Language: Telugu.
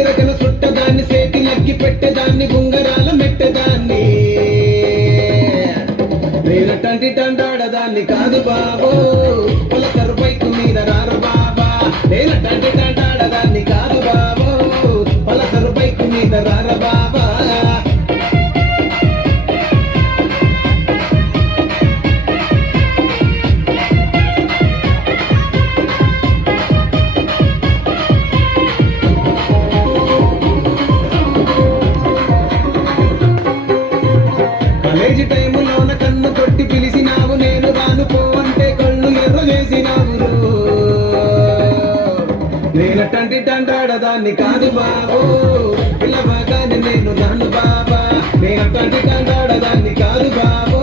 రకన చుట్టదాన్ని సేతి నక్కి పెట్టేదాన్ని ఉంగరాల మెట్టేదాన్ని నేనటంటి తండాడదాన్ని కాదు బాబో పలసరు బైకు మీద రారు బాబా నేనటంటి తండాడదాన్ని కాదు బాబో పలసరు బైకు మీద రార బాబా కాలేజీ టైములోన కన్ను కొట్టి పిలిచినావు నేను రాను పో అంటే కళ్ళు ఎర్ర చేసినావు నేనటంటి తండాడదాన్ని కాదు బాబో పిల్లబాగానే నేను రాను బాబా నేనటంటి తండాడదాన్ని కాదు బాబో